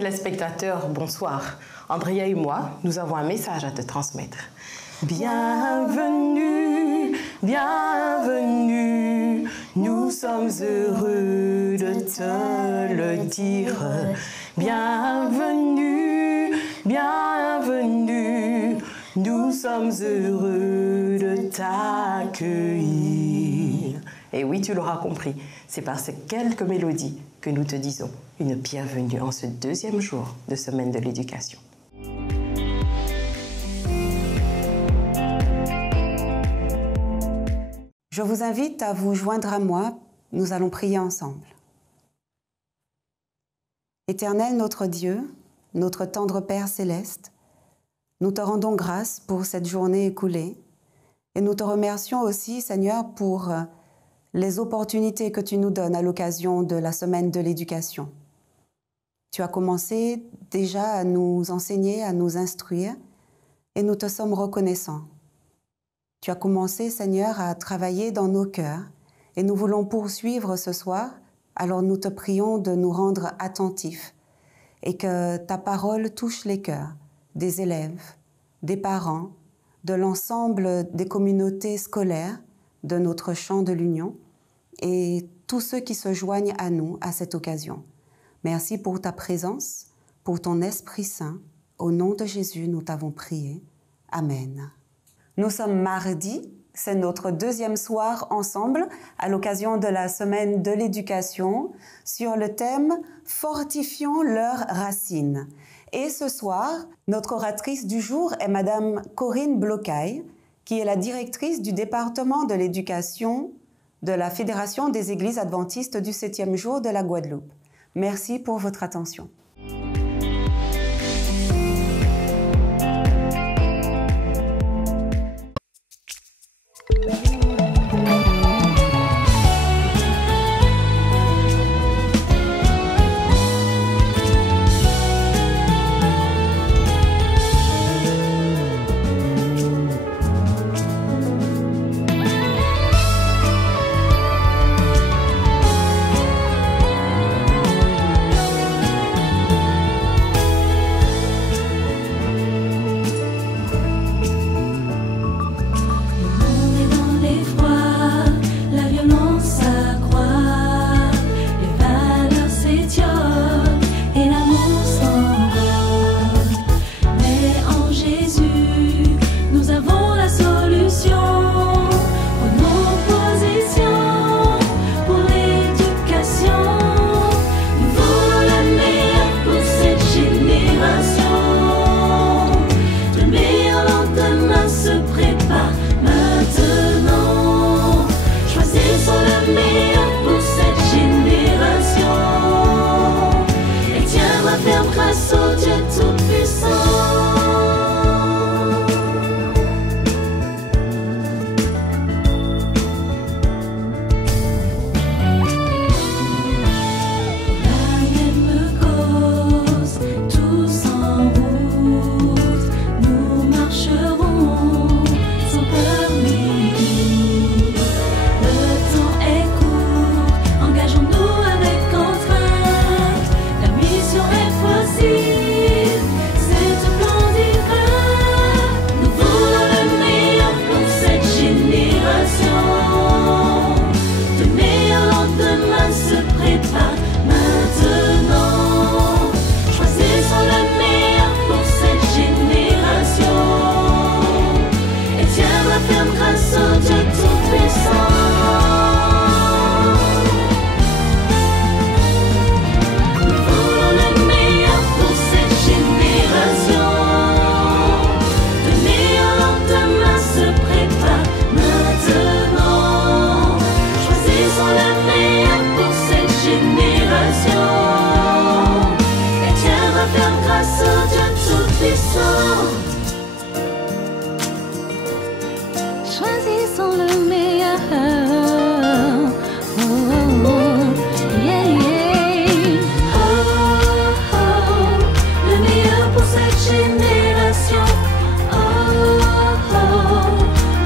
téléspectateurs, bonsoir. Andrea et moi, nous avons un message à te transmettre. Bienvenue, bienvenue, nous sommes heureux de te le dire. Bienvenue, bienvenue, nous sommes heureux de t'accueillir. Et oui, tu l'auras compris, c'est par ces quelques mélodies que nous te disons une bienvenue en ce deuxième jour de Semaine de l'Éducation. Je vous invite à vous joindre à moi, nous allons prier ensemble. Éternel notre Dieu, notre tendre Père céleste, nous te rendons grâce pour cette journée écoulée et nous te remercions aussi, Seigneur, pour les opportunités que tu nous donnes à l'occasion de la Semaine de l'Éducation. Tu as commencé déjà à nous enseigner, à nous instruire et nous te sommes reconnaissants. Tu as commencé, Seigneur, à travailler dans nos cœurs et nous voulons poursuivre ce soir. Alors nous te prions de nous rendre attentifs et que ta parole touche les cœurs des élèves, des parents, de l'ensemble des communautés scolaires de notre champ de l'Union et tous ceux qui se joignent à nous à cette occasion. Merci pour ta présence, pour ton Esprit Saint. Au nom de Jésus, nous t'avons prié. Amen. Nous sommes mardi, c'est notre deuxième soir ensemble à l'occasion de la Semaine de l'Éducation sur le thème « Fortifions leurs racines ». Et ce soir, notre oratrice du jour est Madame Corinne Blocaille, qui est la directrice du département de l'éducation de la Fédération des Églises adventistes du 7e jour de la Guadeloupe. Merci pour votre attention. Choisissons le meilleur. Oh, oh, oh. Yeah, yeah. Oh, oh. Le meilleur pour cette génération. Oh, oh.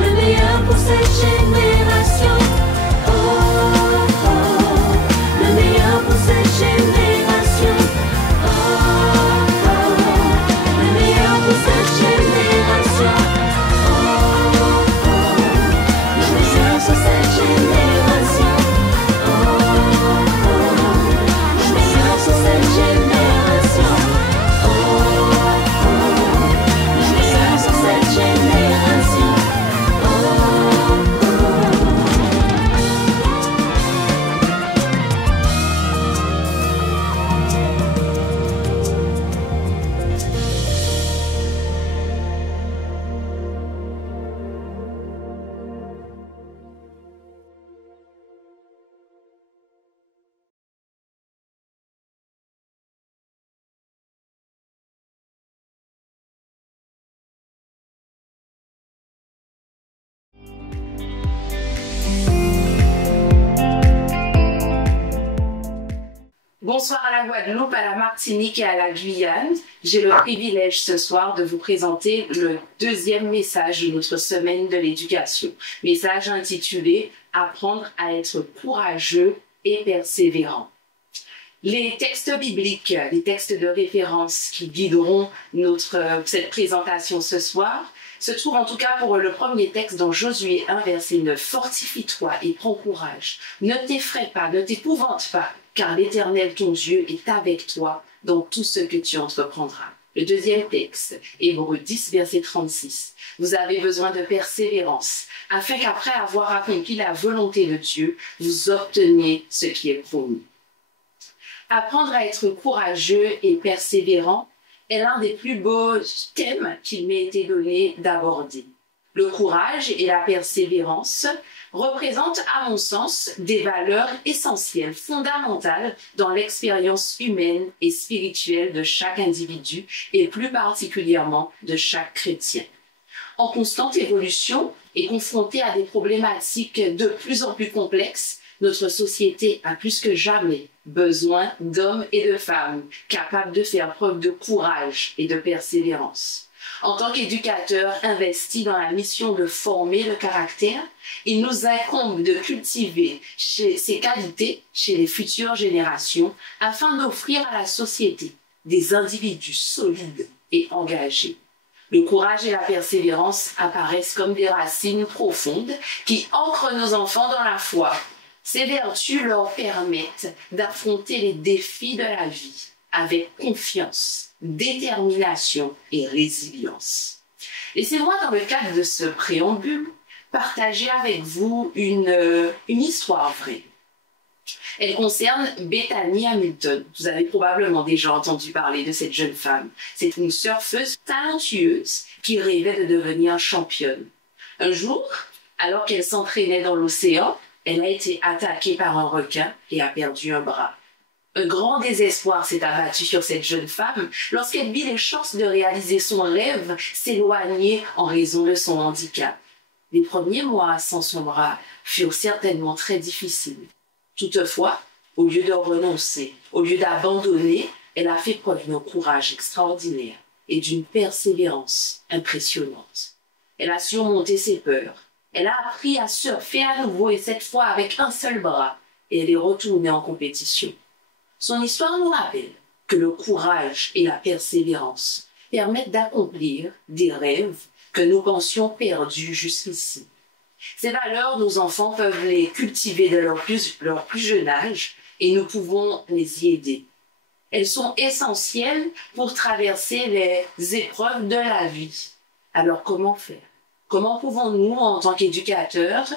Le meilleur pour cette génération. Oh, oh. Le meilleur pour cette génération. Oh, Bonsoir à la Guadeloupe, à la Martinique et à la Guyane. J'ai le privilège ce soir de vous présenter le deuxième message de notre semaine de l'éducation. Message intitulé « Apprendre à être courageux et persévérant ». Les textes bibliques, les textes de référence qui guideront cette présentation ce soir se trouvent en tout cas pour le premier texte dans Josué 1, verset 9. « Fortifie-toi et prends courage. Ne t'effraie pas, ne t'épouvante pas, car l'Éternel ton Dieu est avec toi dans tout ce que tu entreprendras. » Le deuxième texte, Hébreux 10, verset 36. « Vous avez besoin de persévérance, afin qu'après avoir accompli la volonté de Dieu, vous obteniez ce qui est promis. » Apprendre à être courageux et persévérant est l'un des plus beaux thèmes qu'il m'ait été donné d'aborder. Le courage et la persévérance représentent, à mon sens, des valeurs essentielles, fondamentales dans l'expérience humaine et spirituelle de chaque individu et plus particulièrement de chaque chrétien. En constante évolution et confronté à des problématiques de plus en plus complexes, notre société a plus que jamais besoin d'hommes et de femmes capables de faire preuve de courage et de persévérance. En tant qu'éducateurs investis dans la mission de former le caractère, il nous incombe de cultiver ces qualités chez les futures générations afin d'offrir à la société des individus solides et engagés. Le courage et la persévérance apparaissent comme des racines profondes qui ancrent nos enfants dans la foi. Ces vertus leur permettent d'affronter les défis de la vie avec confiance, détermination et résilience. Laissez-moi, dans le cadre de ce préambule, partager avec vous une histoire vraie. Elle concerne Bethany Hamilton. Vous avez probablement déjà entendu parler de cette jeune femme. C'est une surfeuse talentueuse qui rêvait de devenir championne. Un jour, alors qu'elle s'entraînait dans l'océan, elle a été attaquée par un requin et a perdu un bras. Un grand désespoir s'est abattu sur cette jeune femme lorsqu'elle vit les chances de réaliser son rêve s'éloigner en raison de son handicap. Les premiers mois sans son bras furent certainement très difficiles. Toutefois, au lieu de renoncer, au lieu d'abandonner, elle a fait preuve d'un courage extraordinaire et d'une persévérance impressionnante. Elle a surmonté ses peurs. Elle a appris à surfer à nouveau et cette fois avec un seul bras et elle est retournée en compétition. Son histoire nous rappelle que le courage et la persévérance permettent d'accomplir des rêves que nous pensions perdus jusqu'ici. Ces valeurs, nos enfants peuvent les cultiver dès leur plus jeune âge et nous pouvons les y aider. Elles sont essentielles pour traverser les épreuves de la vie. Alors comment faire? Comment pouvons-nous, en tant qu'éducateurs,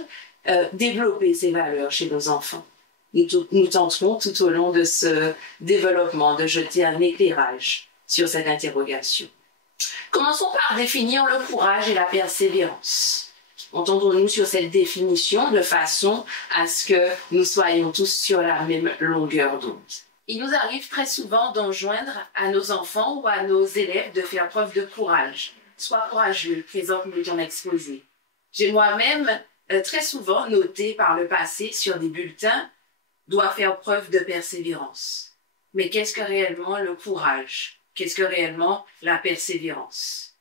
développer ces valeurs chez nos enfants? Nous tenterons tout au long de ce développement de jeter un éclairage sur cette interrogation. Commençons par définir le courage et la persévérance. Entendons-nous sur cette définition de façon à ce que nous soyons tous sur la même longueur d'onde. Il nous arrive très souvent d'enjoindre à nos enfants ou à nos élèves de faire preuve de courage. Sois courageux, présente-nous ton exposé. J'ai moi-même très souvent noté par le passé sur des bulletins « doit faire preuve de persévérance ». Mais qu'est-ce que réellement le courage? Qu'est-ce que réellement la persévérance?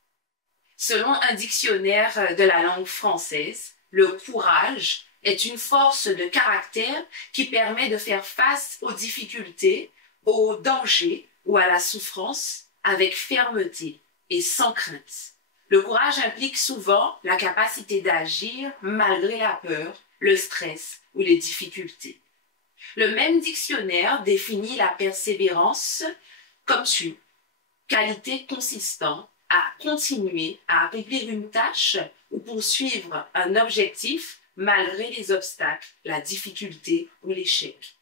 Selon un dictionnaire de la langue française, le courage est une force de caractère qui permet de faire face aux difficultés, aux dangers ou à la souffrance avec fermeté et sans crainte. Le courage implique souvent la capacité d'agir malgré la peur, le stress ou les difficultés. Le même dictionnaire définit la persévérance comme suit: qualité consistant à continuer à accomplir une tâche ou poursuivre un objectif malgré les obstacles, la difficulté ou l'échec.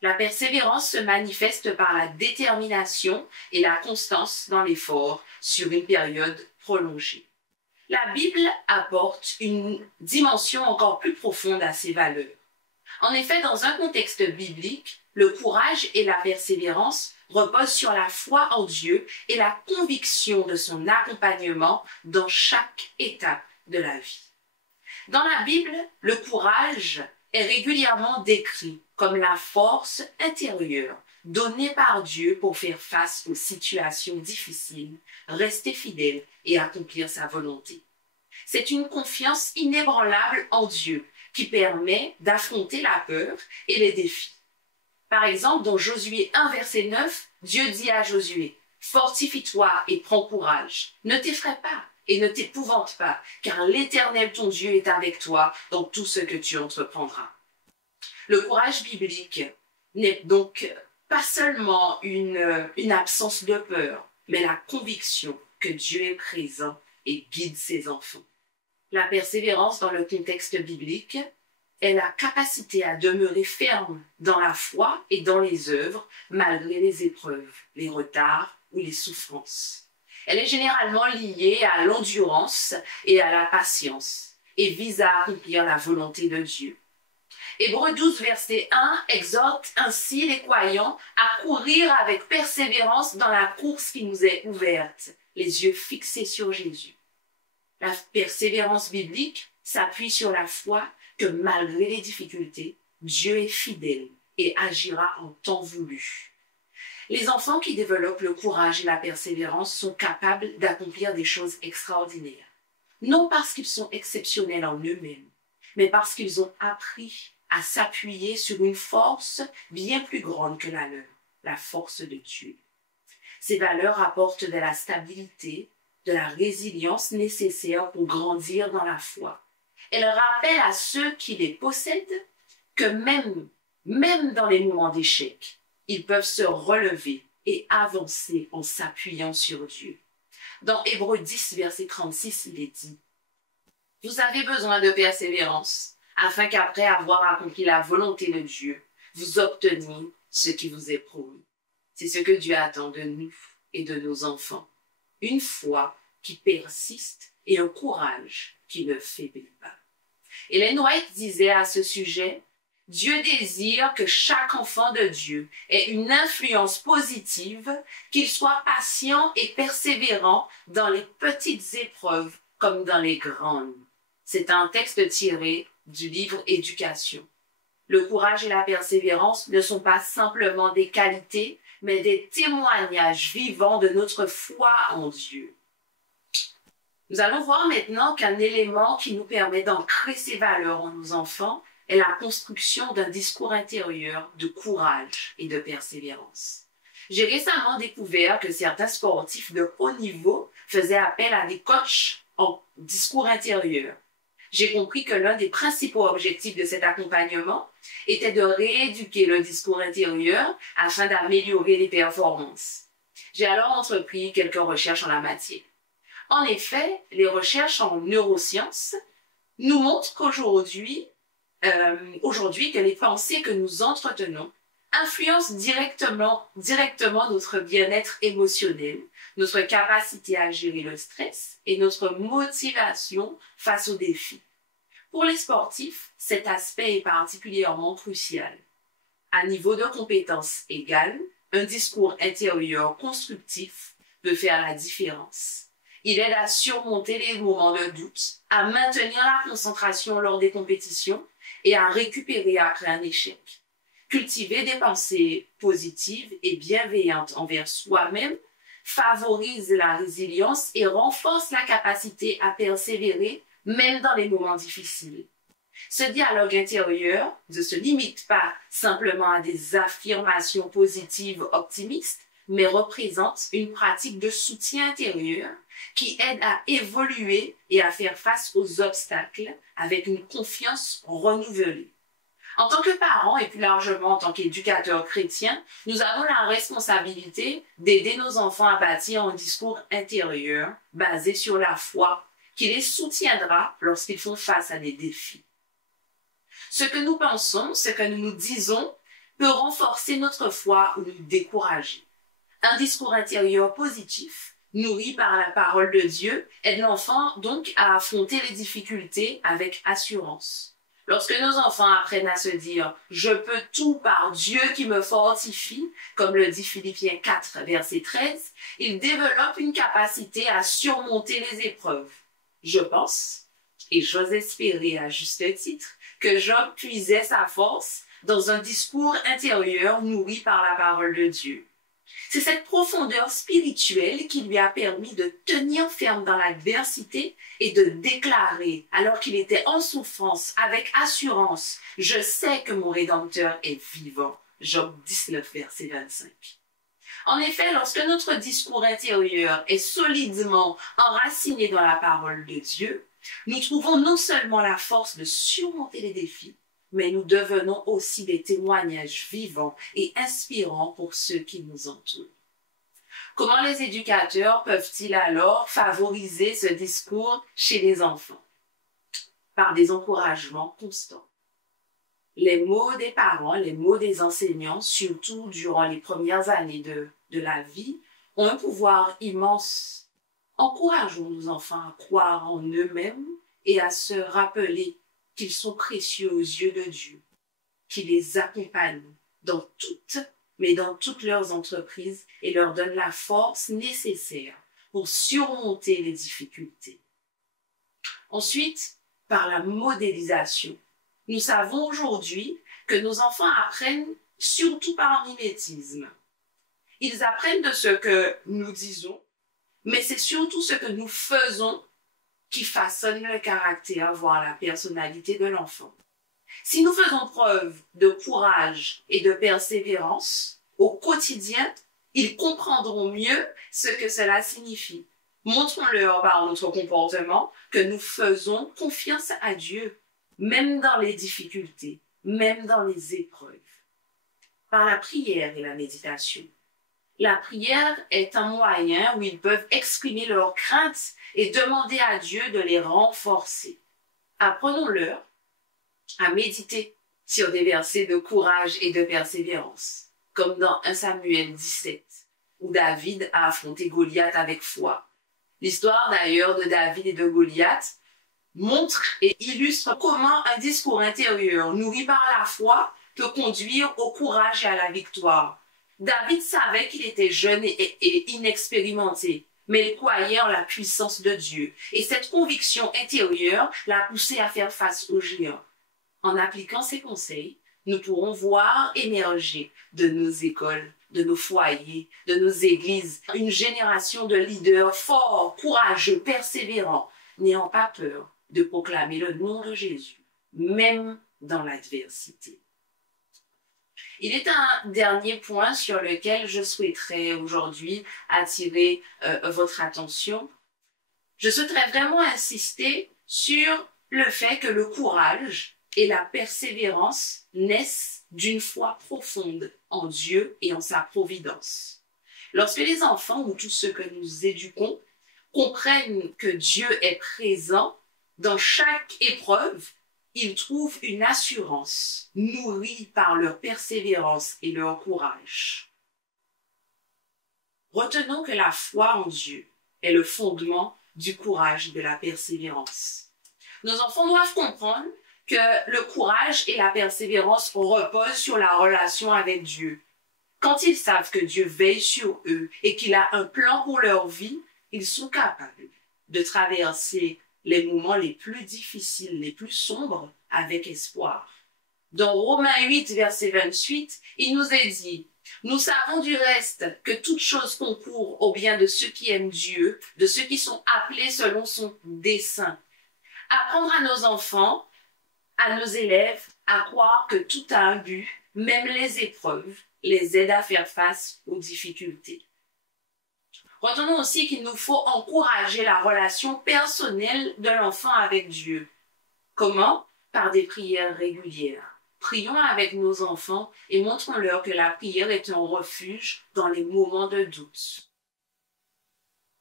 La persévérance se manifeste par la détermination et la constance dans l'effort sur une période prolongée. La Bible apporte une dimension encore plus profonde à ces valeurs. En effet, dans un contexte biblique, le courage et la persévérance reposent sur la foi en Dieu et la conviction de son accompagnement dans chaque étape de la vie. Dans la Bible, le courage est régulièrement décrit comme la force intérieure donnée par Dieu pour faire face aux situations difficiles, rester fidèle et accomplir sa volonté. C'est une confiance inébranlable en Dieu qui permet d'affronter la peur et les défis. Par exemple, dans Josué 1, verset 9, Dieu dit à Josué, « Fortifie-toi et prends courage. Ne t'effraie pas et ne t'épouvante pas, car l'Éternel ton Dieu est avec toi dans tout ce que tu entreprendras. » Le courage biblique n'est donc pas seulement une absence de peur, mais la conviction que Dieu est présent et guide ses enfants. La persévérance dans le contexte biblique est la capacité à demeurer ferme dans la foi et dans les œuvres malgré les épreuves, les retards ou les souffrances. Elle est généralement liée à l'endurance et à la patience et vise à accomplir la volonté de Dieu. Hébreux 12, verset 1 exhorte ainsi les croyants à courir avec persévérance dans la course qui nous est ouverte, les yeux fixés sur Jésus. La persévérance biblique s'appuie sur la foi que malgré les difficultés, Dieu est fidèle et agira en temps voulu. Les enfants qui développent le courage et la persévérance sont capables d'accomplir des choses extraordinaires. Non parce qu'ils sont exceptionnels en eux-mêmes, mais parce qu'ils ont appris à s'appuyer sur une force bien plus grande que la leur, la force de Dieu. Ces valeurs apportent de la stabilité, de la résilience nécessaire pour grandir dans la foi. Elles rappellent à ceux qui les possèdent que même dans les moments d'échec, ils peuvent se relever et avancer en s'appuyant sur Dieu. Dans Hébreux 10, verset 36, il est dit « Vous avez besoin de persévérance, afin qu'après avoir accompli la volonté de Dieu, vous obteniez ce qui vous est promis. » C'est ce que Dieu attend de nous et de nos enfants. Une foi qui persiste et un courage qui ne faiblit pas. Ellen White disait à ce sujet, « Dieu désire que chaque enfant de Dieu ait une influence positive, qu'il soit patient et persévérant dans les petites épreuves comme dans les grandes. » C'est un texte tiré du livre Éducation. Le courage et la persévérance ne sont pas simplement des qualités, mais des témoignages vivants de notre foi en Dieu. Nous allons voir maintenant qu'un élément qui nous permet d'ancrer ces valeurs en nos enfants est la construction d'un discours intérieur de courage et de persévérance. J'ai récemment découvert que certains sportifs de haut niveau faisaient appel à des coachs en discours intérieur. J'ai compris que l'un des principaux objectifs de cet accompagnement était de rééduquer le discours intérieur afin d'améliorer les performances. J'ai alors entrepris quelques recherches en la matière. En effet, les recherches en neurosciences nous montrent qu'aujourd'hui, que les pensées que nous entretenons influencent directement notre bien-être émotionnel, notre capacité à gérer le stress et notre motivation face aux défis. Pour les sportifs, cet aspect est particulièrement crucial. À niveau de compétence égale, un discours intérieur constructif peut faire la différence. Il aide à surmonter les moments de doute, à maintenir la concentration lors des compétitions et à récupérer après un échec. Cultiver des pensées positives et bienveillantes envers soi-même favorise la résilience et renforce la capacité à persévérer même dans les moments difficiles. Ce dialogue intérieur ne se limite pas simplement à des affirmations positives optimistes, mais représente une pratique de soutien intérieur qui aide à évoluer et à faire face aux obstacles avec une confiance renouvelée. En tant que parents et plus largement en tant qu'éducateurs chrétiens, nous avons la responsabilité d'aider nos enfants à bâtir un discours intérieur basé sur la foi qui les soutiendra lorsqu'ils font face à des défis. Ce que nous pensons, ce que nous nous disons, peut renforcer notre foi ou nous décourager. Un discours intérieur positif, nourri par la parole de Dieu, aide l'enfant donc à affronter les difficultés avec assurance. Lorsque nos enfants apprennent à se dire « Je peux tout par Dieu qui me fortifie », comme le dit Philippiens 4, verset 13, ils développent une capacité à surmonter les épreuves. Je pense, et j'ose espérer à juste titre, que Job puisait sa force dans un discours intérieur nourri par la parole de Dieu. C'est cette profondeur spirituelle qui lui a permis de tenir ferme dans l'adversité et de déclarer, alors qu'il était en souffrance, avec assurance, « Je sais que mon Rédempteur est vivant ». Job 19, verset 25. En effet, lorsque notre discours intérieur est solidement enraciné dans la parole de Dieu, nous trouvons non seulement la force de surmonter les défis, mais nous devenons aussi des témoignages vivants et inspirants pour ceux qui nous entourent. Comment les éducateurs peuvent-ils alors favoriser ce discours chez les enfants? Par des encouragements constants. Les mots des parents, les mots des enseignants, surtout durant les premières années de la vie, ont un pouvoir immense. Encourageons nos enfants à croire en eux-mêmes et à se rappeler qu'ils sont précieux aux yeux de Dieu, qui les accompagne dans toutes leurs entreprises et leur donne la force nécessaire pour surmonter les difficultés. Ensuite, par la modélisation. Nous savons aujourd'hui que nos enfants apprennent surtout par mimétisme. Ils apprennent de ce que nous disons, mais c'est surtout ce que nous faisons qui façonne le caractère, voire la personnalité de l'enfant. Si nous faisons preuve de courage et de persévérance au quotidien, ils comprendront mieux ce que cela signifie. Montrons-leur par notre comportement que nous faisons confiance à Dieu, même dans les difficultés, même dans les épreuves. Par la prière et la méditation. La prière est un moyen où ils peuvent exprimer leurs craintes et demander à Dieu de les renforcer. Apprenons-leur à méditer sur des versets de courage et de persévérance, comme dans 1 Samuel 17, où David a affronté Goliath avec foi. L'histoire d'ailleurs de David et de Goliath montre et illustre comment un discours intérieur nourri par la foi peut conduire au courage et à la victoire. David savait qu'il était jeune et inexpérimenté, mais il croyait en la puissance de Dieu. Et cette conviction intérieure l'a poussé à faire face aux géants. En appliquant ces conseils, nous pourrons voir émerger de nos écoles, de nos foyers, de nos églises, une génération de leaders forts, courageux, persévérants, n'ayant pas peur de proclamer le nom de Jésus, même dans l'adversité. Il est un dernier point sur lequel je souhaiterais aujourd'hui attirer votre attention. Je souhaiterais vraiment insister sur le fait que le courage et la persévérance naissent d'une foi profonde en Dieu et en sa providence. Lorsque les enfants ou tous ceux que nous éduquons comprennent que Dieu est présent dans chaque épreuve, ils trouvent une assurance nourrie par leur persévérance et leur courage. Retenons que la foi en Dieu est le fondement du courage et de la persévérance. Nos enfants doivent comprendre que le courage et la persévérance reposent sur la relation avec Dieu. Quand ils savent que Dieu veille sur eux et qu'il a un plan pour leur vie, ils sont capables de traverser les moments les plus difficiles, les plus sombres, avec espoir. Dans Romains 8, verset 28, il nous est dit « Nous savons du reste que toute chose concourt au bien de ceux qui aiment Dieu, de ceux qui sont appelés selon son dessein. » Apprendre à nos enfants, à nos élèves, à croire que tout a un but, même les épreuves, les aident à faire face aux difficultés. Retenons aussi qu'il nous faut encourager la relation personnelle de l'enfant avec Dieu. Comment? Par des prières régulières. Prions avec nos enfants et montrons-leur que la prière est un refuge dans les moments de doute.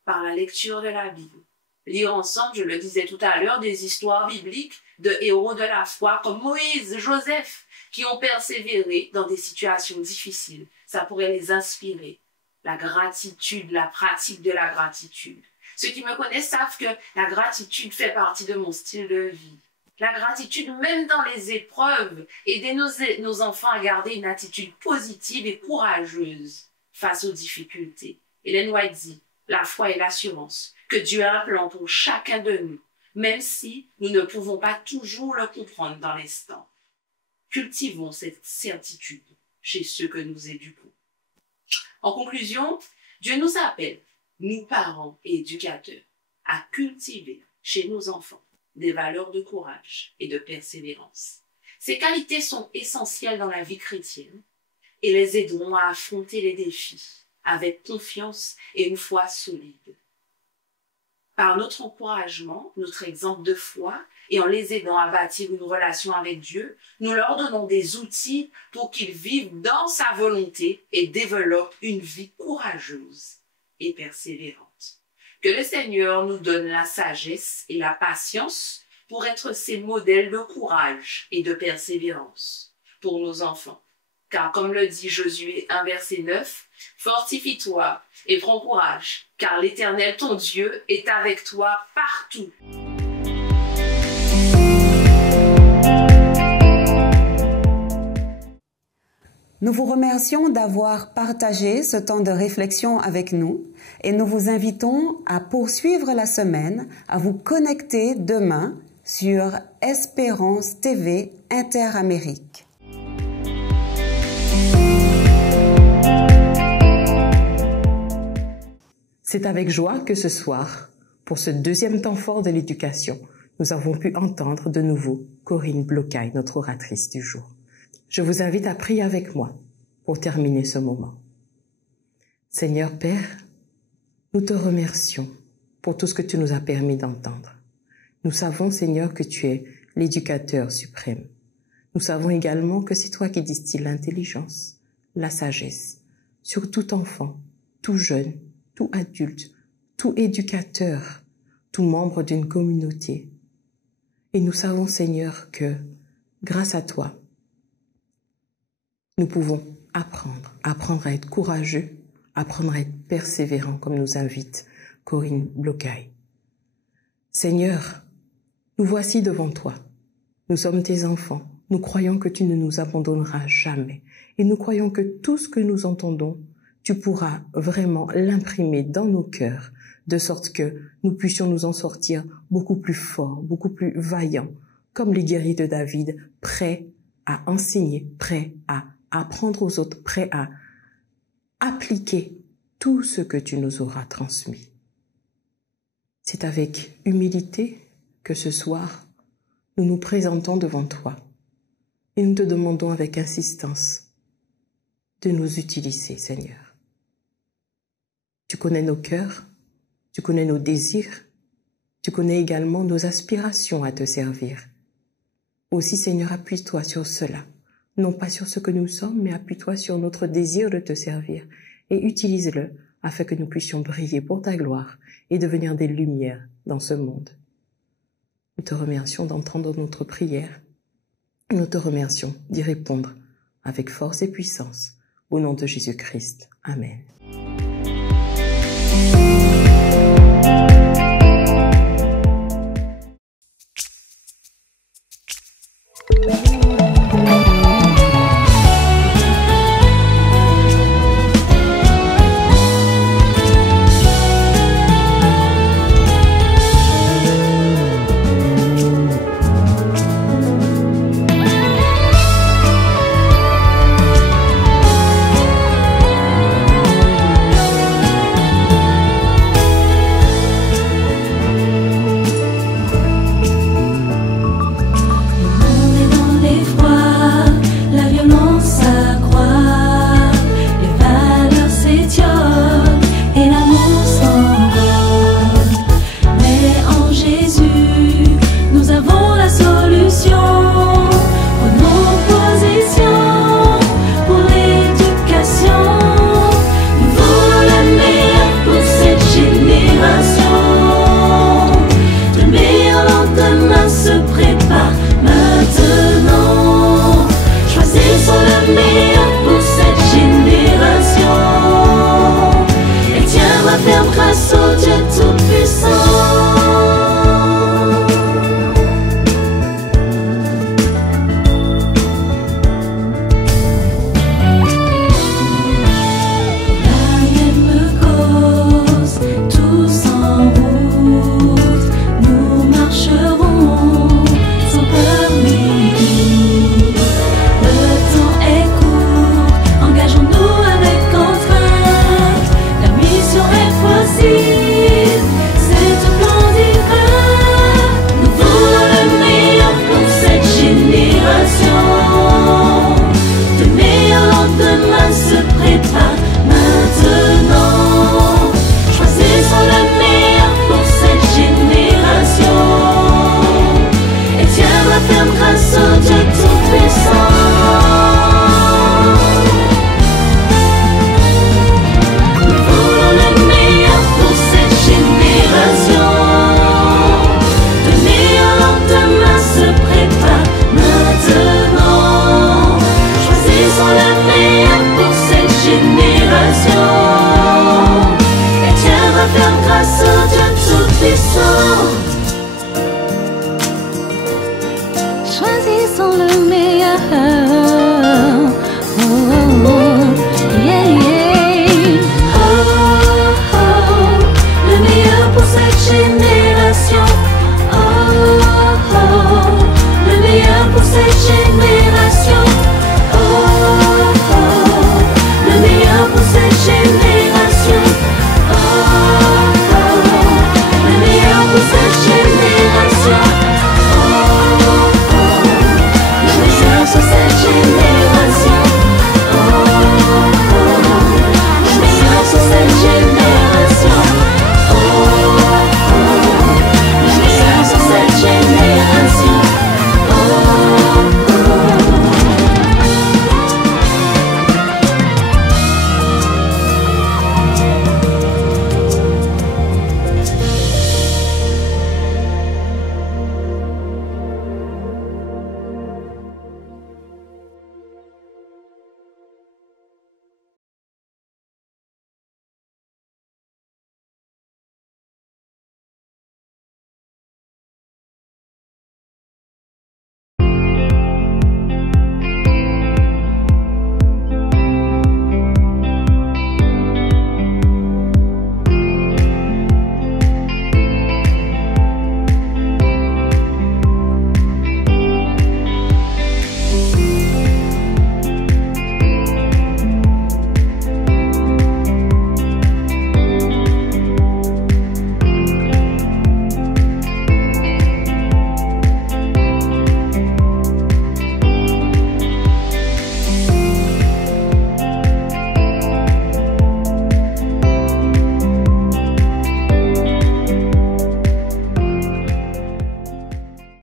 Par la lecture de la Bible. Lire ensemble, je le disais tout à l'heure, des histoires bibliques de héros de la foi comme Moïse, Joseph, qui ont persévéré dans des situations difficiles. Ça pourrait les inspirer. La gratitude, la pratique de la gratitude. Ceux qui me connaissent savent que la gratitude fait partie de mon style de vie. La gratitude, même dans les épreuves, aider nos enfants à garder une attitude positive et courageuse face aux difficultés. Ellen White dit, la foi est l'assurance que Dieu a un plan pour chacun de nous, même si nous ne pouvons pas toujours le comprendre dans l'instant. Cultivons cette certitude chez ceux que nous éduquons. En conclusion, Dieu nous appelle, nous parents et éducateurs, à cultiver chez nos enfants des valeurs de courage et de persévérance. Ces qualités sont essentielles dans la vie chrétienne et les aideront à affronter les défis avec confiance et une foi solide. Par notre encouragement, notre exemple de foi, et en les aidant à bâtir une relation avec Dieu, nous leur donnons des outils pour qu'ils vivent dans sa volonté et développent une vie courageuse et persévérante. Que le Seigneur nous donne la sagesse et la patience pour être ces modèles de courage et de persévérance pour nos enfants. Car comme le dit Josué 1 verset 9, « Fortifie-toi et prends courage, car l'Éternel ton Dieu est avec toi partout. » Nous vous remercions d'avoir partagé ce temps de réflexion avec nous et nous vous invitons à poursuivre la semaine, à vous connecter demain sur Espérance TV Interamérique. C'est avec joie que ce soir, pour ce deuxième temps fort de l'éducation, nous avons pu entendre de nouveau Corinne Blocaille, notre oratrice du jour. Je vous invite à prier avec moi pour terminer ce moment. Seigneur Père, nous te remercions pour tout ce que tu nous as permis d'entendre. Nous savons, Seigneur, que tu es l'éducateur suprême. Nous savons également que c'est toi qui distilles l'intelligence, la sagesse, sur tout enfant, tout jeune, tout adulte, tout éducateur, tout membre d'une communauté. Et nous savons, Seigneur, que grâce à toi, nous pouvons apprendre à être courageux, apprendre à être persévérant, comme nous invite Corinne Blocaille. Seigneur, nous voici devant toi. Nous sommes tes enfants. Nous croyons que tu ne nous abandonneras jamais. Et nous croyons que tout ce que nous entendons, tu pourras vraiment l'imprimer dans nos cœurs, de sorte que nous puissions nous en sortir beaucoup plus forts, beaucoup plus vaillants, comme les guerriers de David, prêts à enseigner, prêts à apprendre aux autres, prêts à appliquer tout ce que tu nous auras transmis. C'est avec humilité que ce soir, nous nous présentons devant toi et nous te demandons avec insistance de nous utiliser, Seigneur. Tu connais nos cœurs, tu connais nos désirs, tu connais également nos aspirations à te servir. Aussi, Seigneur, appuie-toi sur cela. Non pas sur ce que nous sommes, mais appuie-toi sur notre désir de te servir et utilise-le afin que nous puissions briller pour ta gloire et devenir des lumières dans ce monde. Nous te remercions d'entendre notre prière. Nous te remercions d'y répondre avec force et puissance. Au nom de Jésus-Christ. Amen. Grâce au Dieu